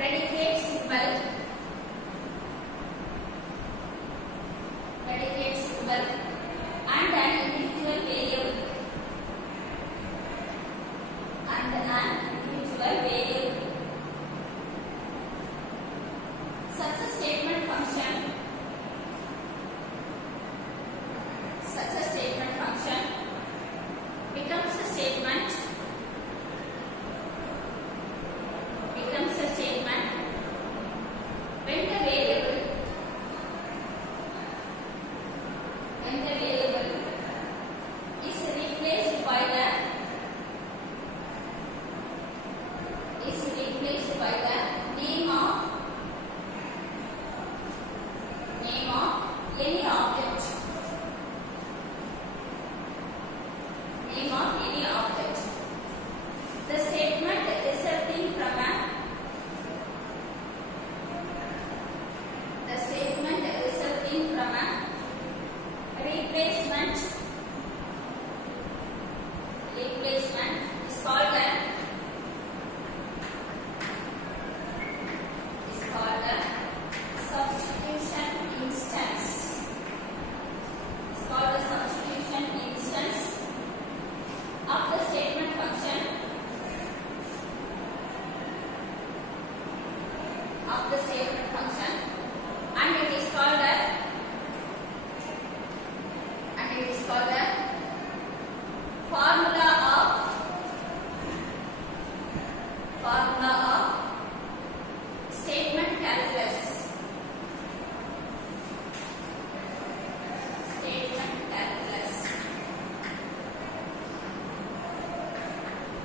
predicate symbol, and an individual variable, Such a statement function becomes a statement when the variable is replaced by the name of any object. The statement resulting from a replacement is called a substitution instance. Of the statement function and it is called a formula of statement calculus.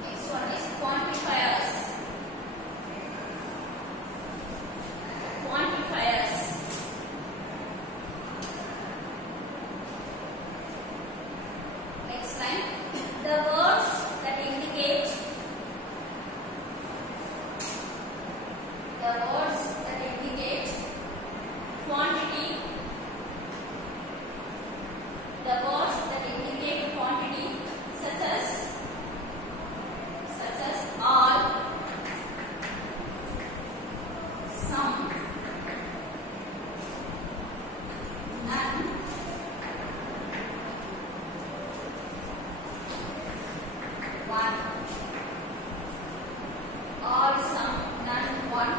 Next one is quantifiers. Next line. The words that indicate quantity. Such as all, some, none, one, all, some, none, one,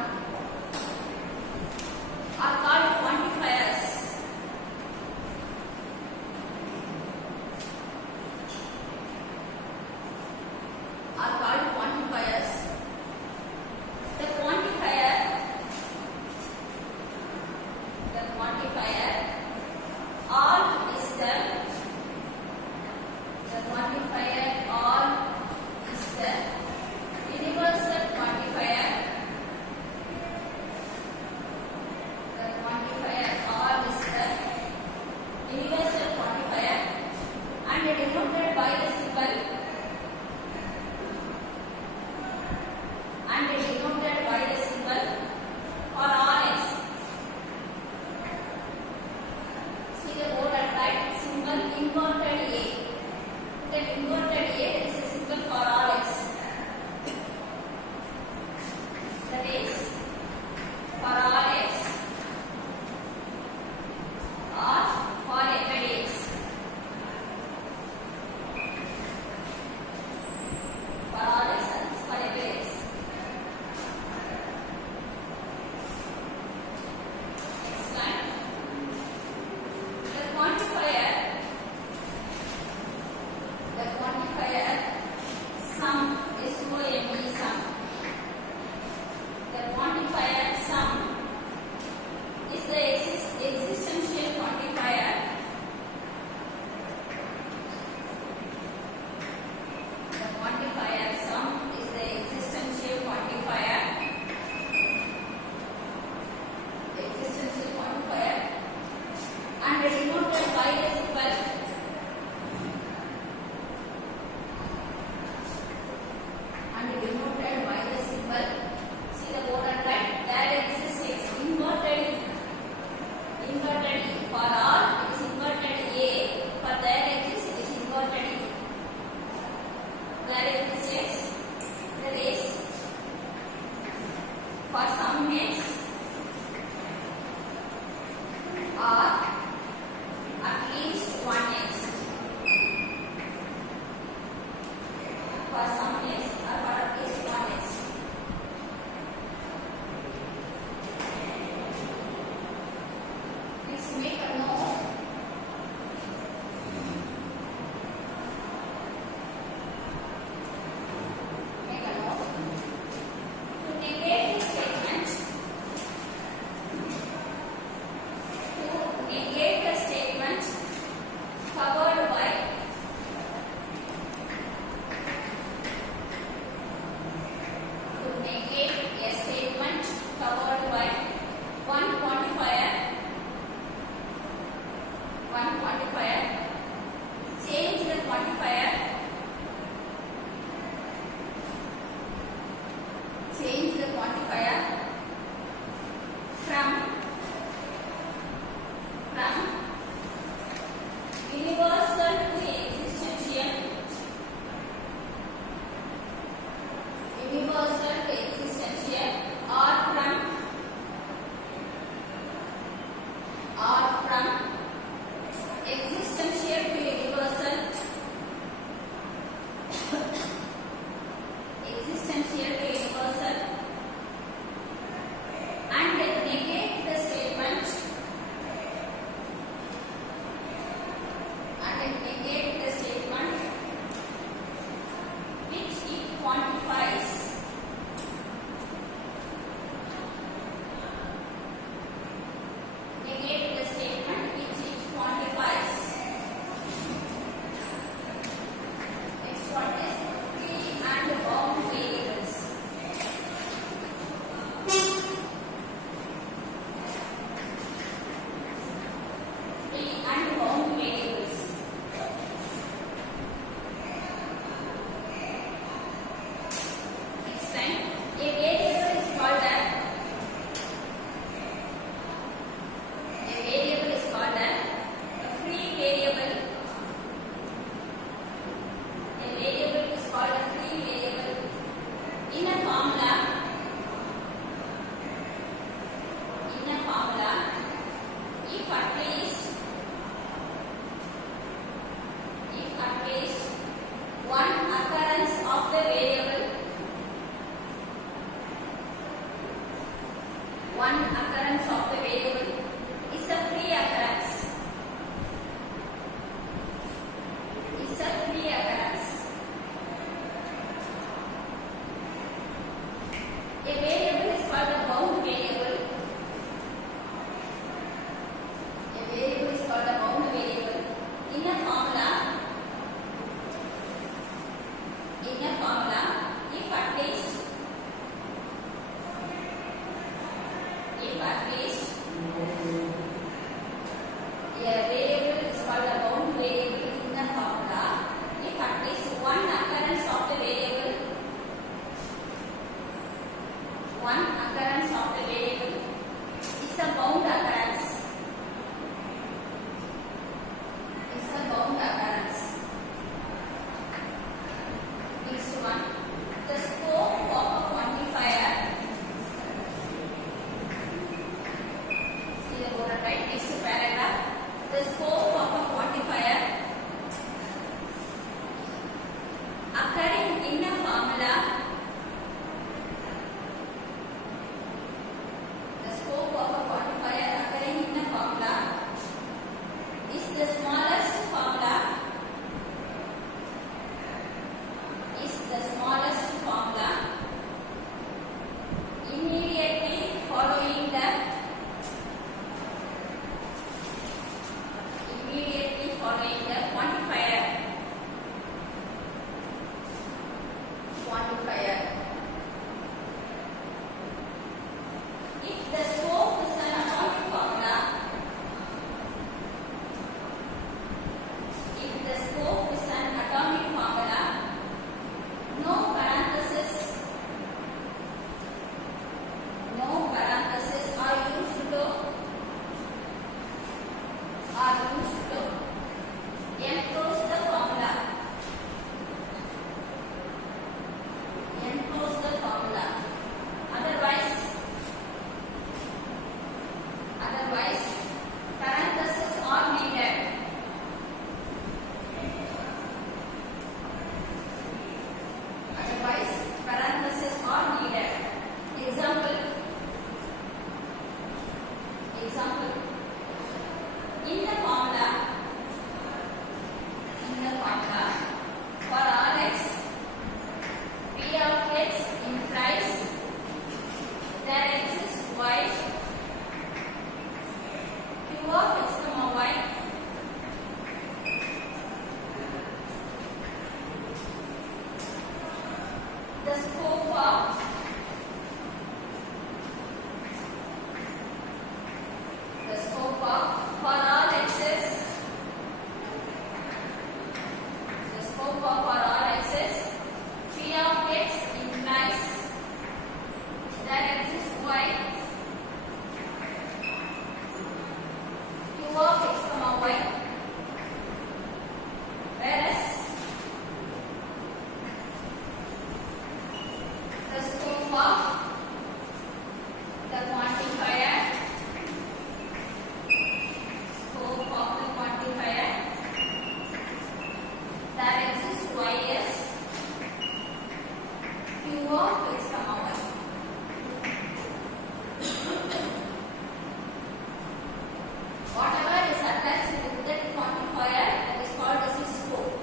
one occurrence of the variable is a free occurrence. Is a free occurrence. A variable is called a bound variable. A variable is called a bound variable. In a formula, if at least a variable is called a bound variable in the formula, if at least one occurrence of the variable is a bound occurrence. Is a bound occurrence. Next one, the scope of a quantifier. See the board, right? Next paragraph. The scope of a quantifier occurring in a formula. The scope of a quantifier occurring in a formula is the smallest formula. Immediately following the quantifier. If the scope is an atomic formula, no parentheses are used to enclose the formula. Otherwise parentheses are needed. Example, in the formula, for all x, p of x implies there exists y, q of x comma y. The scope of for all x's, p of x implies there exists y, q of x comma y. Whereas the scope of the quantifier that exists y is q of x comma y. Whatever is attached to that quantifier that is called as its scope.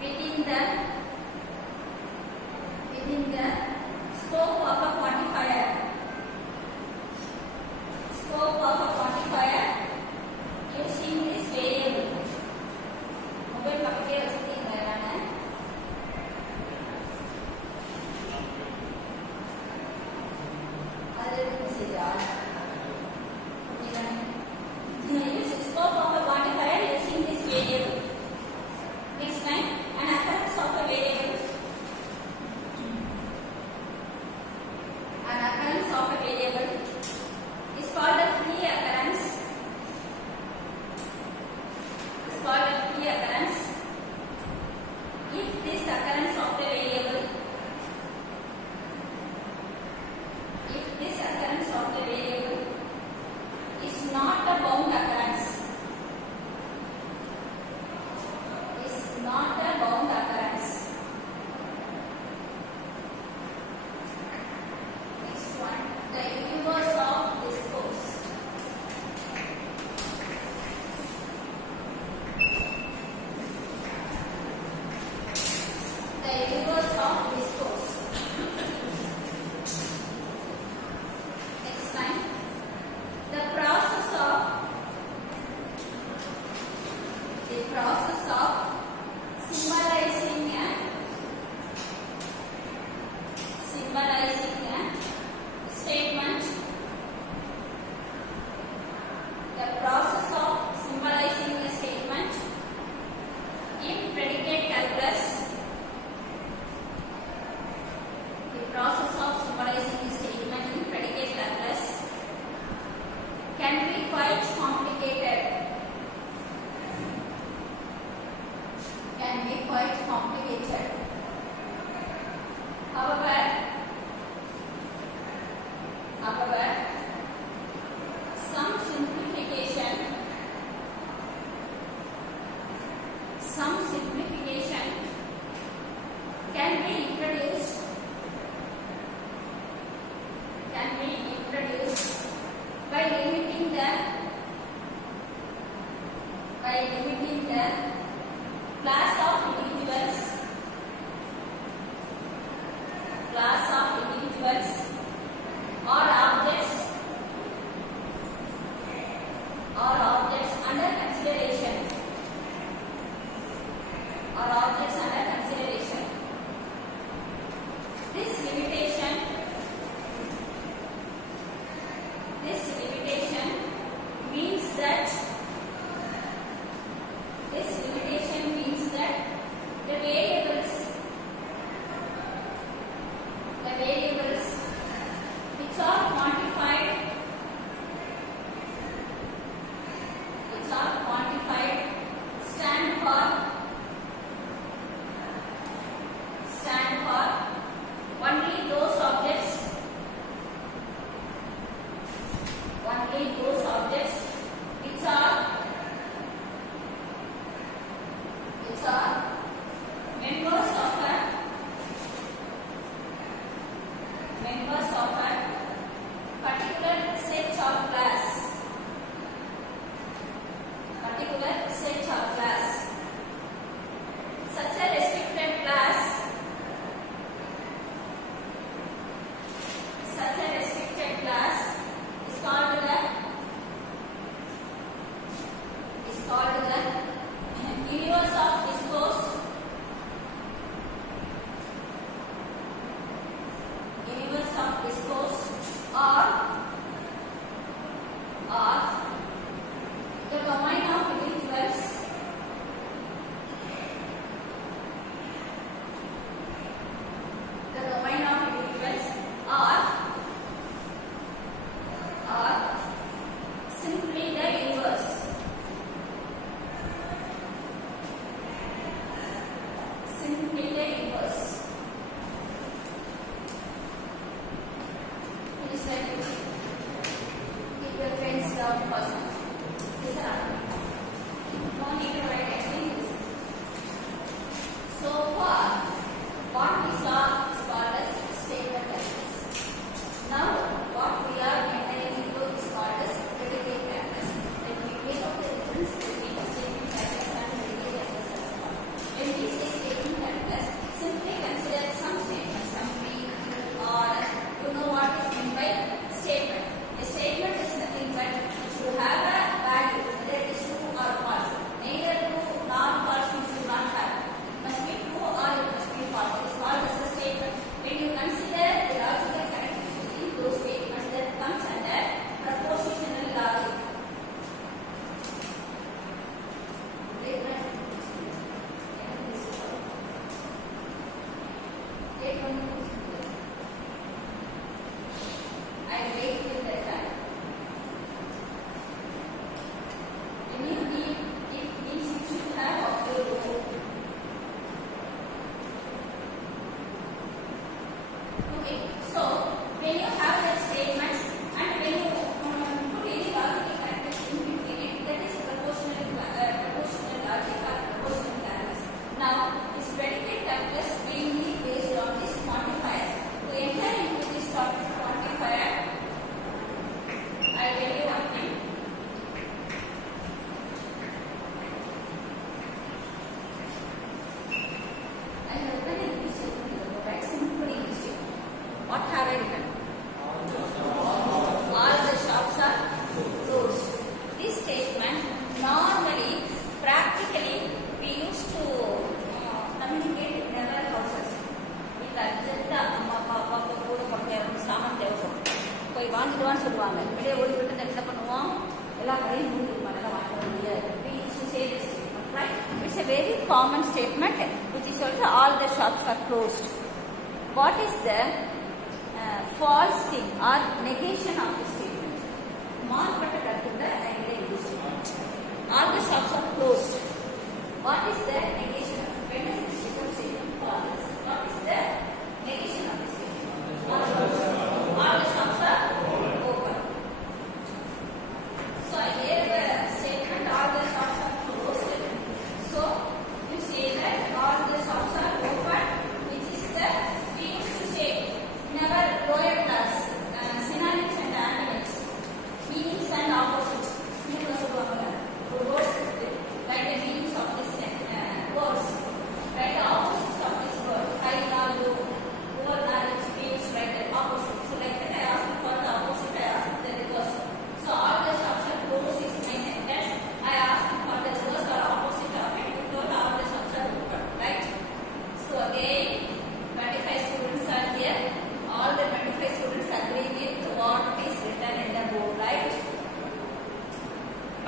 Within the scope of a quantifier. Scope of a quantifier using this variable. Mobile பக்கத்தே வச்சிருக்கீங்க நானு. அது சரியா? Use scope of a quantifier using this variable. Next time, an occurrence of a particulars mainly based on these quantifiers. To enter into this topic quantifier, I tell you one thing. I have written English statement. Write simple English statement. What have I written? All the shops are closed. This statement normally, practically, we used to communicate in our houses. With urgent amma papa கூட பண்றது சாமான் தேவைப்படும். போய் வாங்கிடுவான்னு சொல்லுவாங்க. வெளியே ஓடி விட்டு என்ன பண்ணுவோம்? எல்லா கடையும் மூடிடுமா, நல்லா வாங்க முடியாது. We used to say this statement, right? It's a very common statement which is also all the shops are closed. What is the false thing or negation of the statement? மாறுபட்ட கருத்துள்ள idea statement. All the shops are closed. What is the negation of when is this statement false? What is the negation of this statement? All the shops are open. So I gave the statement all the shops are closed. So you say that all the shops are open, which is the we used to say in our lower class synonyms and antonyms, meanings and opposites. Words like the meanings of this words, right? The opposites of this word. High value, poor knowledge means like the opposite. So like that I asked for the opposite, I asked the reverse. So all the shops are closed is my sentence. I asked for the reverse or opposite of it. You told all the shops are open, right? So again, 25 students are here. All the 25 students agree with what is written in the board, right?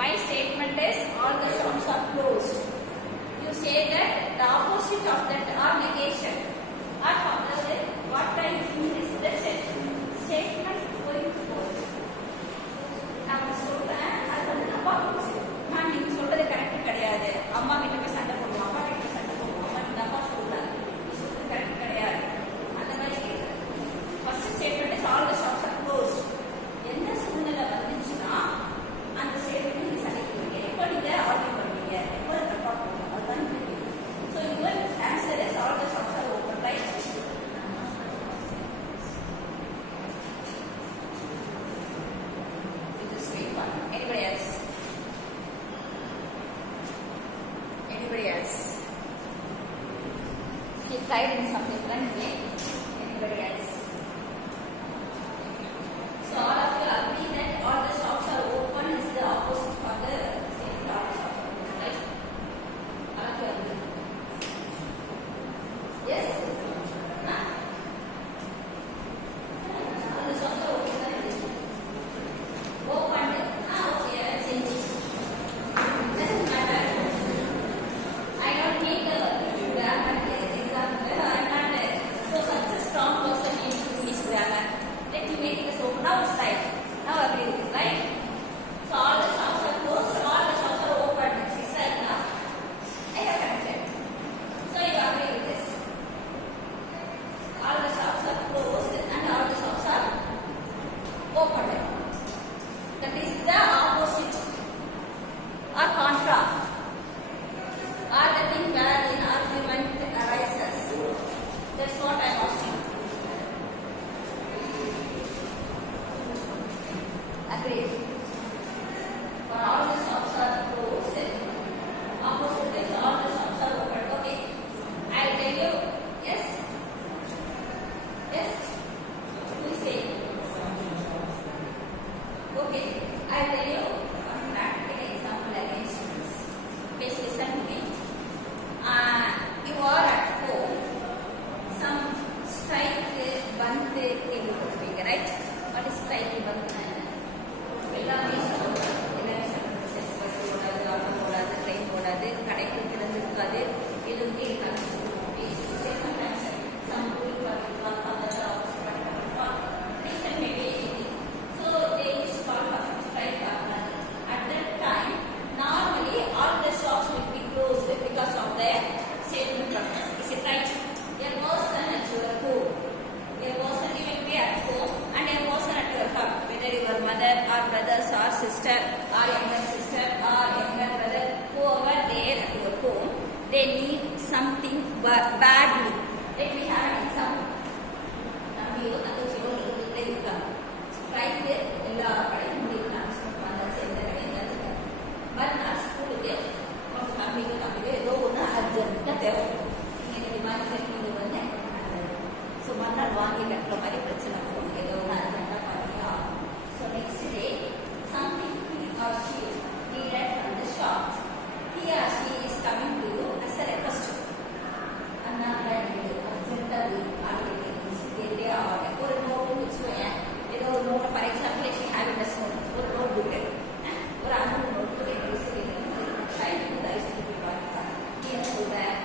My statement is all the shops are closed. You say that the opposite of that or negation. Or further, what I mean is the statement going forward. நான் சொல்றேன் அது வந்து அப்பா நான் நீங்க சொல்றது correct கிடையாது. அம்மா கிட்ட போய் சண்டை போடுவோம், அப்பா கிட்ட சண்டை போடுவோம், அப்பா கிட்ட அப்பா சொல்றாரு நீ சொல்றது கரெக்ட் கிடையாது. அந்த மாதிரி கேட்குறேன். First statement is all the shops R closed. எந்த சூழ்நிலை வந்துச்சுன்னா அந்த ஸ்டேட்மெண்ட் நீங்க சந்திக்கிறீங்க. எப்போ நீங்க ஆர்கியூ பண்ணுவீங்க, எப்போ தப்பா போகும், அதுதான் தெரியும். So your answer is all the shops are open, right? It is very fun. Anybody else? Anybody else? He tried in some different way. Anybody else? So all of you agree that all the shops are open is the opposite for the statement all the shops are open, right? All of you agree? Yes? Huh? All the shops are open, right? Open. Okay, let's change it. Doesn't matter. I don't need the grammar example. I'm not so such a strong person. badly. Let me have an example. Nambiyo thandu chilo nilukku irukanga. Right there ella kadai mudiyum transfer panna senda kadai irukanga. But na school ku unga nambiyo edo one urgent ah thevai. Ninga demand pannி vanne. So mannal vaangi kattla mari prachana varum edo one urgent ah panniya. So next day something he or she needed from the shop. He or she is coming to you as a request. Anna need urgent ah ide or note vechukoya. Edo note for example if you have a note or notebook or amount note ku request child ku dice to paatha. Here so that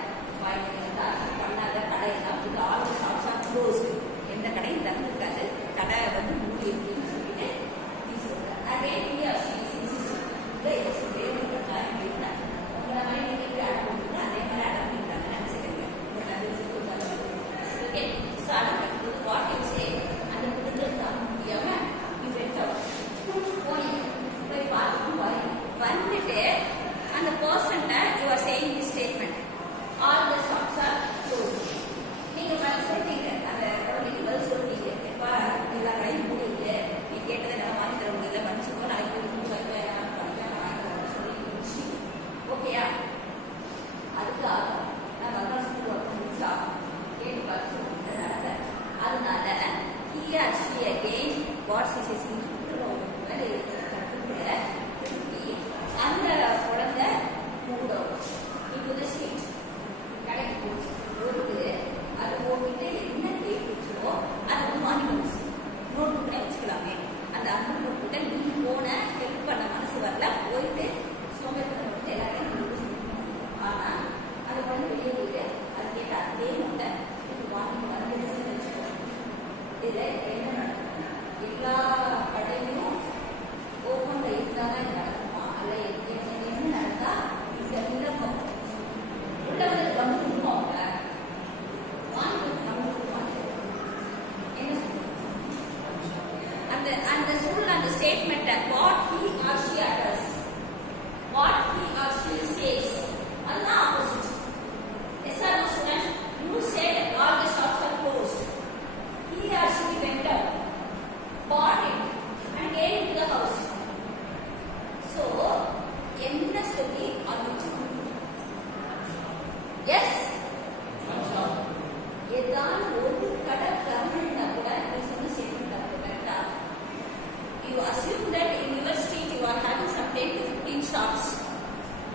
why nda pannaga kadai illa all the shops are closed. Endha kadai tharundukadhu kadai vandu moodi irukku solli again he or she is and the person that you are saying this statement, all the shops are closed. நீங்க சொல்றீங்க அந்த பதில் சொல்றீங்க எப்பா எல்லா கடையும் மூடி இருக்கு நீ கேட்டதை நான் வாங்கி தர முடியல மனுஷங்க நாளைக்கு சொல்லி ஓகேயா அதுக்காக நான் நல்லா ஸ்கூல் ஒர்க் முடிச்சா கேட்டு பார்த்து நடந்த அதனால he or she again what she says அந்த குழந்தை மூடும் into the street கடைக்கு போச்சு போட்டு அது போட்டுட்டு என்ன கேட்டுச்சோ அதை வந்து வாங்கி வந்துச்சு நோட் புக்கில் வச்சுக்கலாமே அந்த அம்மன் நோட் புக்கில் நீ போன ஹெல்ப் பண்ண மனசு வரல போயிட்டு சோம்பேறித்தனம் வந்து எல்லாரையும் ஆனா அது வந்து வெளியே போயிட்டு அது கேட்ட அதே நோட்டை வாங்கி வந்து வச்சுக்கோ. இதில் என்ன நடக்கும் எல்லா கடையிலும் ஓப்பன்ல இருந்தாதான் இது நடக்குமா அல்ல என்ன நடந்தா இந்த விளக்கம் உள்ள வந்து கவனிக்குமா அவங்க வாங்கி கவனிக்குமா என்ன அந்த ஸ்கூல்ல அந்த statement what he or she utters, what he or she says அதுதான் opposite. Yes or no students? You said all the shops are closed. He or she went out, bought it and came into the house. So என்ன சொல்லி ஆரம்பிச்சு S ஏதாவது ஒரு கடை கவர்மெண்ட்னா கூட நீ சொன்ன ஸ்டேட்மெண்ட் அது கரெக்டா? You assume that in your street you are having some 10 to 15 shops.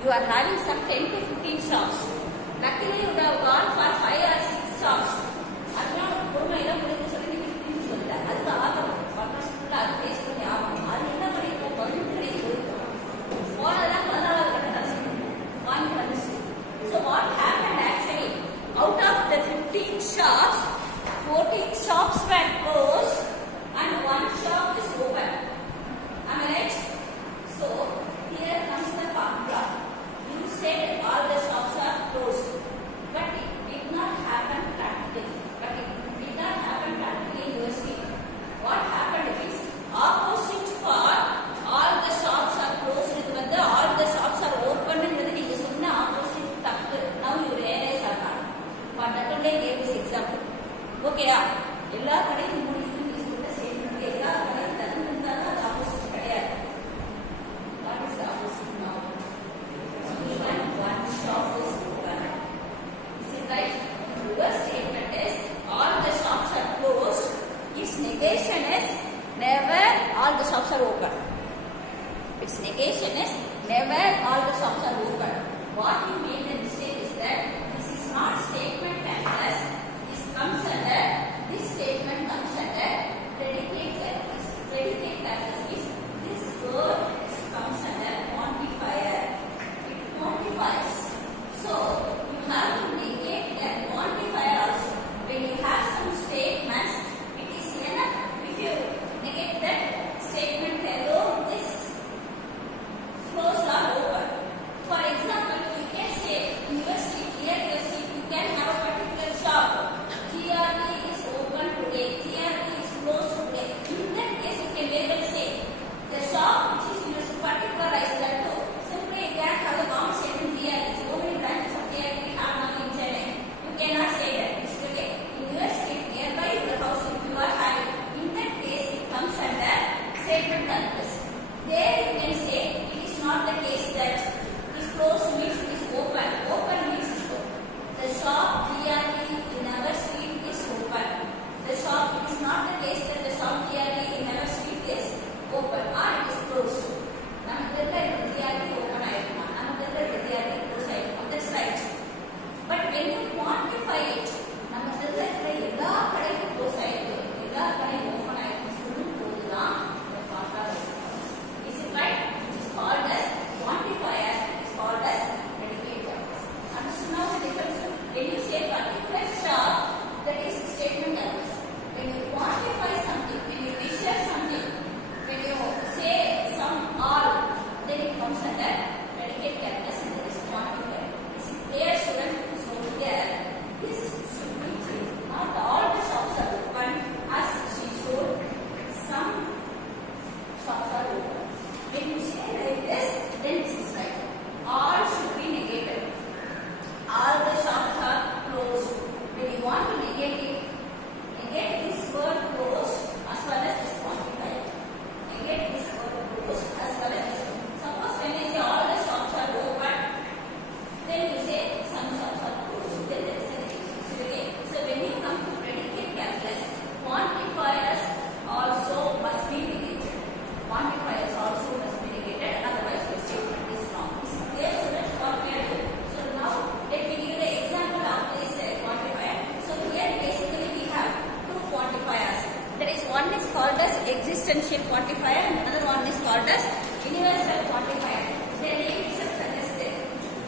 You are having some 10 to 15 shops. Luckily you have gone for 5 or 6 shops. அதனால பொறுமையில முடிஞ்சு சொல்லி 15 சொல்ல அதுக்கு ஆகும் பக்கா ஸ்கூல்ல அது பேஸ் பண்ணி ஆகும். அது என்ன பண்ணிருக்கோம் கவர்மெண்ட் கடைக்கு போயிருக்கோம் போனதெல்லாம் 14வது கடை தான் வாங்கி வந்துச்சு. So what happened actually? Out of the 15 shops, 14 shops were closed and 1 shop is open. Am I right? So here comes the formula. You said all the shops are closed, but it did not happen practically. In your street. What happened is opposite for all the shops are closed. இது வந்து all the shops are open ங்கிறது நீங்க சொன்ன opposite தப்பு. Now you realize that. But that only gave this example. ஓகேயா? எல்லா கடையும் மூடி இருக்கு சொல்ற ஸ்டேட்மெண்ட் எல்லா கடையும் தந்துட்டாங்க அது opposite கிடையாது. What is the opposite now? Even one shop is open. Is it right? Your statement is all the shops are closed. Its negation is never all the shops are open. Its negation is never all the shops are open. What you made the mistake is that this is not statement and this comes under this statement comes called as universal quantifier. The name itself suggested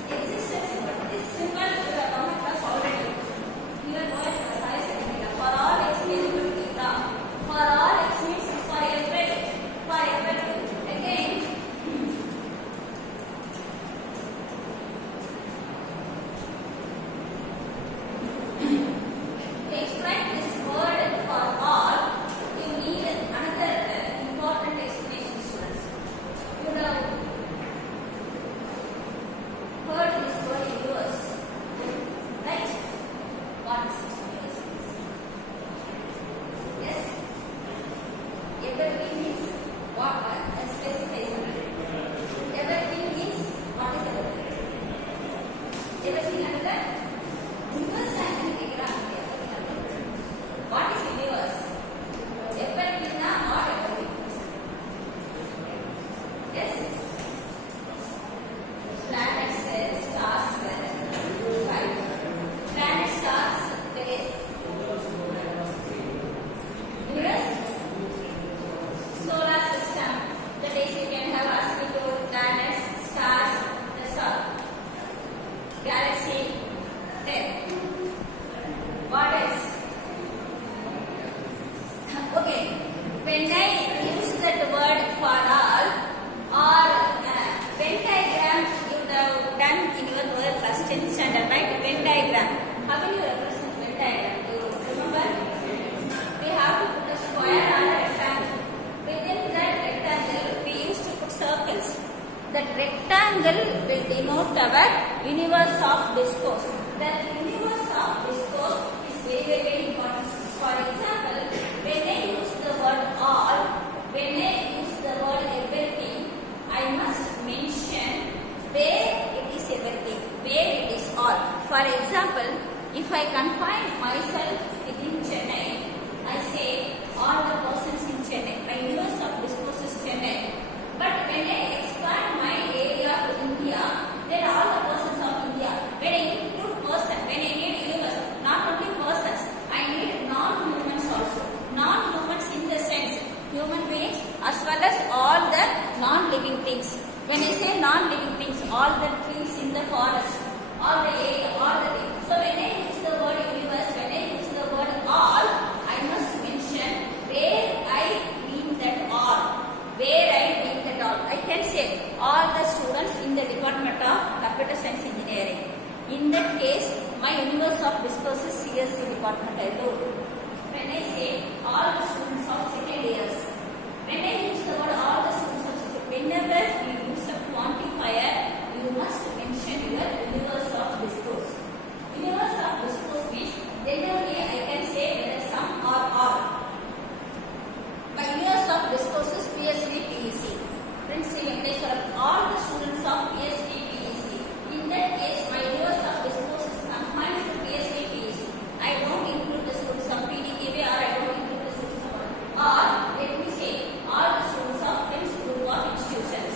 existence symbol. This symbol you have come across already. Even more for all x equal to theta. For all x means for every again. To explain this word for all, you need another important explanation, students. You have heard this word universe, right? What is this universe? Yes? Everything means what? Specifies everything means what is everything? Everything under universe and what is universe? Everything na or everything? Yes? Planets, stars, right? Planets, stars, universe, solar system. That is, you can have asteroid, planets, stars, the sun, galaxy. Then, what else? Okay, when I use that word for all or Venn diagram, you have done in your lower class 10th standard, right? Venn diagram. How will you represent Venn diagram? You remember? We have to put a square or a rectangle. Within that rectangle, we used to put circles. That rectangle will denote our universe of discourse. That universe of discourse is very, very important. For example, when I use the word all, when I use the word everything, I must mention where it is everything, where it is all. For example, if I confine myself within Chennai, I say all the persons in Chennai. My universe of discourse is Chennai. But when I expand my area to India, then all the persons of India. When I include person, when I need universe, not only persons, I need non-humans also. Non-humans in the sense, human beings as well as all the non-living things. When I say non-living things, all the trees in the forest, all the area, all the things. So when I use the word universe, when I use the word all, I must mention where I mean that all. Where I mean that all. I can say all the students in the Department of Computer Science Engineering. In that case, my universe of discourse is CSE department I do. When I say all the students of second years, when I use the word all the students of second, whenever you use a quantifier, you must mention your universe of discourse. Universe of discourse means generally I can say whether some or all. My universe of discourse is PhD PEC. Friends, all the students of PhD PEC. In that case, my universe of discourse is confined to PhD PEC. I don't include the students of PDKV or I don't include the students of or let me say all the students of Prince group of institutions.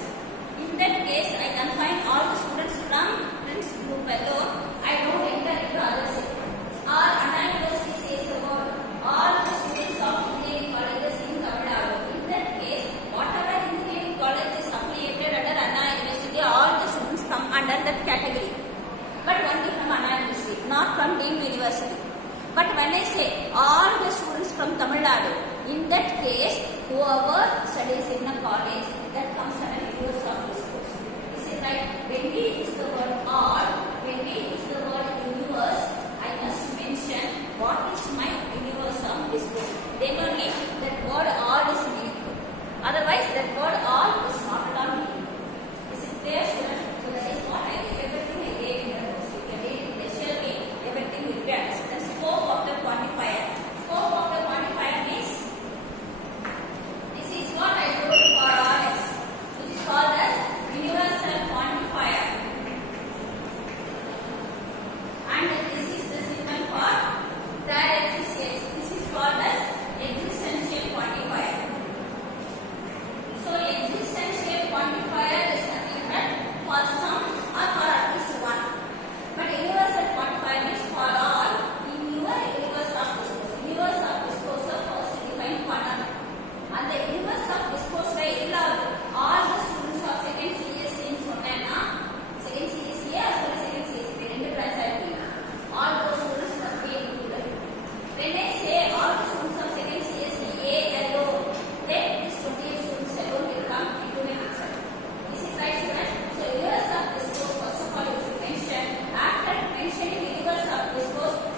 In that case, I confine all the students from Prince group alone. I don't enter into other sectors. Or Anna University says about all the students of engineering colleges in Tamil Nadu. In that case, whatever engineering college is affiliated under Anna University, all the students come under that category. But only from Anna University, not from deemed university. But when I say all the students from Tamil Nadu, in that case, whoever studies in a college, that comes under universe of discourse. Is it right? When we use the word all,